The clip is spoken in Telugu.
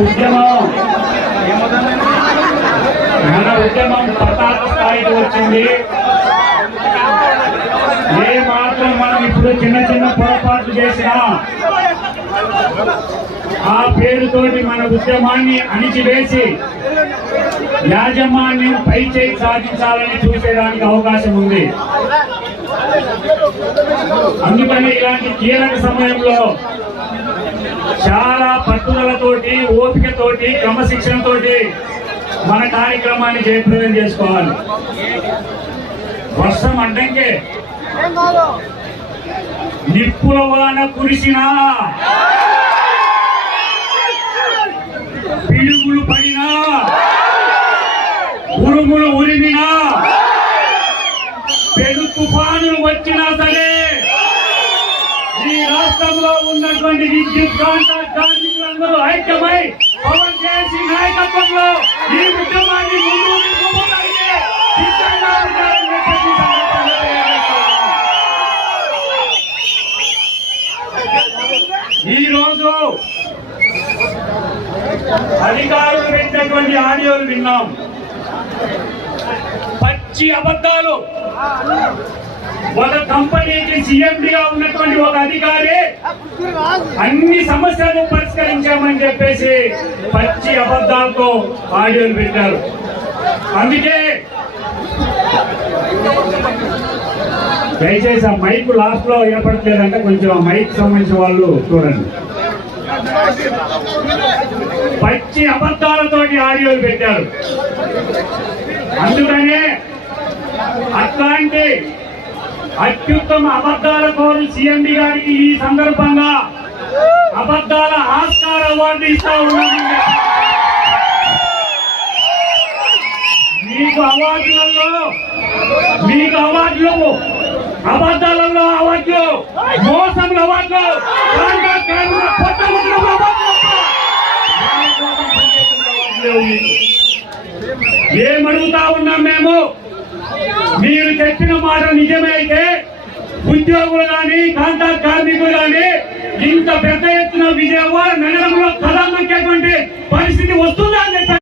ఉద్యమం పతాక స్థాయికి వచ్చింది. ఏ మాత్రం మనం ఇప్పుడు చిన్న చిన్న పొరపాట్లు చేసినా ఆ పేరుతోటి మన ఉద్యమాన్ని అణిచివేసి యాజమాన్యం పై చేయి సాధించాలని చూసేదానికి అవకాశం ఉంది. అందుకని ఇలాంటి కీలక సమయంలో చాలా పట్టుదలతోటి, ఓపికతోటి, క్రమశిక్షణతోటి మన కార్యక్రమాన్ని జయప్రదం చేసుకోవాలి. వర్షం అడ్డంకే, నిప్పుల వాన కురిసినా, పిడుగులు పడినా, ఉరుములు ఉరిమినా, పెను తుఫానులు వచ్చినా సరే ఈ రాష్ట్రంలో ఉన్నటువంటి విద్యుత్ కార్మికులందరూ ఐక్యమై పవన్ చేసి నాయకత్వంలో ఈ ఉద్యమాన్ని ముందుకు తీసుకుపోవడానికి సిద్ధంగా ఉన్నారని ఈ రోజు అధికారులు పెట్టినటువంటి ఆడియోలు విన్నాం. పచ్చి అబద్ధాలు. ఒక కంపెనీకి సీఎండీగా ఉన్నటువంటి ఒక అధికారి అన్ని సమస్యలను పరిష్కరించామని చెప్పేసి పచ్చి అబద్ధాలతో ఆడియోలు పెట్టారు. అందుకే దయచేసి ఆ మైక్ లాస్ట్ లో ఏర్పడలేదంటే కొంచెం ఆ మైక్ సంబంధించిన వాళ్ళు చూడండి. పచ్చి అబద్ధాలతోటి ఆడియోలు పెట్టారు. అందుకనే అట్లాంటి అత్యుత్తమ అబద్ధాల కోరు సీఎండీ గారికి ఈ సందర్భంగా అబద్ధాల ఆస్కార్ అవార్డు ఇస్తా ఉన్నాను. మీకు అవార్డులు, అబద్ధాలలో అవార్డులు, మోసంలో అవార్డులు, ఏమడుగుతా ఉన్నాం మేము? మీరు చెప్పిన మాట నిజమైతే ఉద్యోగులు కానీ, కాంట్రాక్ట్ కార్మికులు కానీ ఇంత పెద్ద ఎత్తున విజయవాడ నగరంలో కథ పరిస్థితి వస్తుందా అని చెప్పారు.